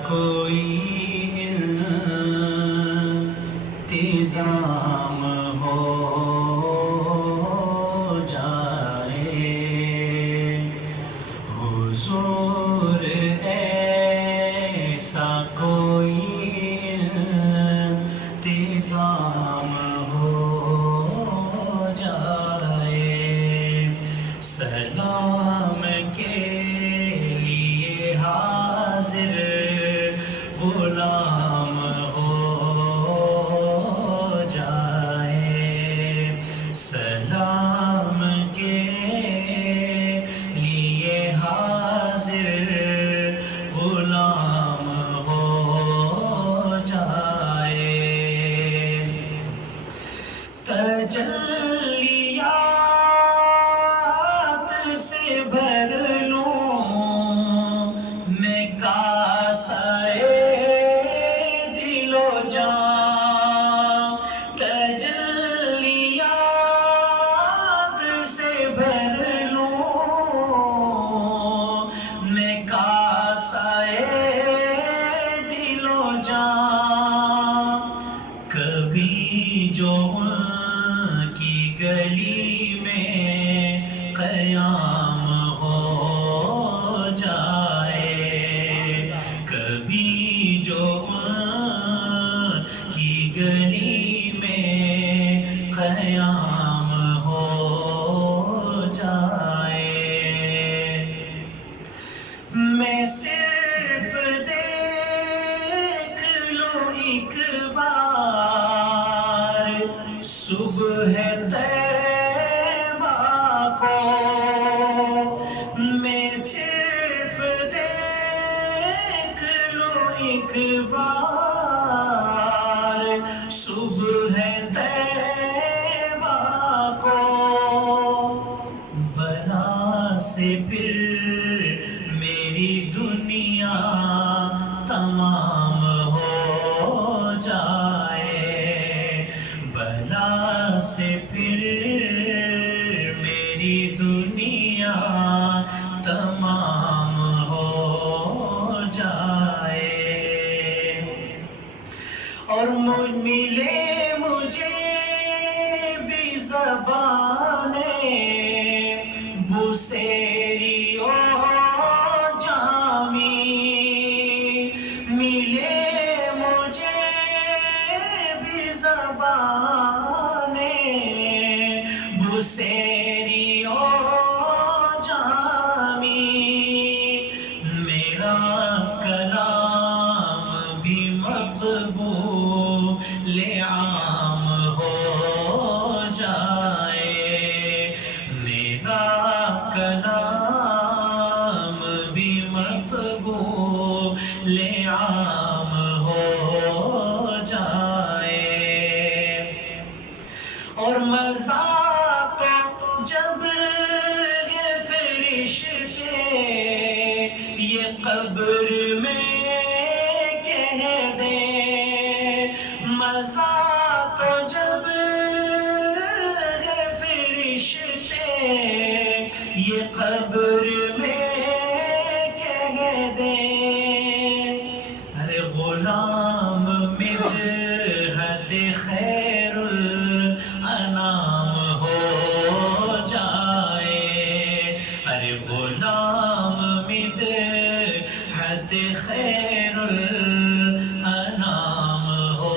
کوئی انتظام ہو جائے حضور ایسا کوئی انتظام ہو جائے سلام کے لیے حاضر غلام ہو جائے سلام کے لیے حاضر غلام ہو جائے تجلیات سے بھر لوں میں کاسے دل و جان تجلیات سے بھر لوں میں کاسے دل و جان کبھی جو ان کی گلی میں قیام ہو جائے کبھی جو ان کی گلی میں قیام ہو جائے میں صرف دیکھ لوں ایک بار صبح طیبہ کو میں صرف دیکھ لوں ایک بار صبح طیبہ کو بلا سے پھر میری دنیا تمام ہو جائے بلا سے پھر میری دنیا تمام ہو جائے اور ملے مجھے بھی زبانیں بسیری و جامی ملے مجھے بھی زبانیں بسیری و جامی میرا کلام بھی مقبول عام ہو جائے میرا کلام بھی مقبول عام ہو جائے اور مزہ تو جب یہ فرشتے یہ قبر میں کہہ دیں مزہ تو جب یہ فرشتے یہ قبر میں کہہ دیں ارے غلام مدحت خیر الانام ہو جائے ارے غلام مدحت خیر الانام ہو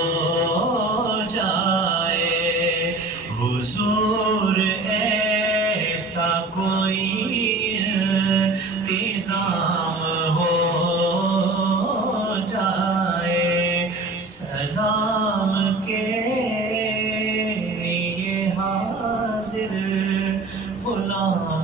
جائے حضور ایسا کوئی انتظام ہو جائے سلام کے لیے حاضر غلام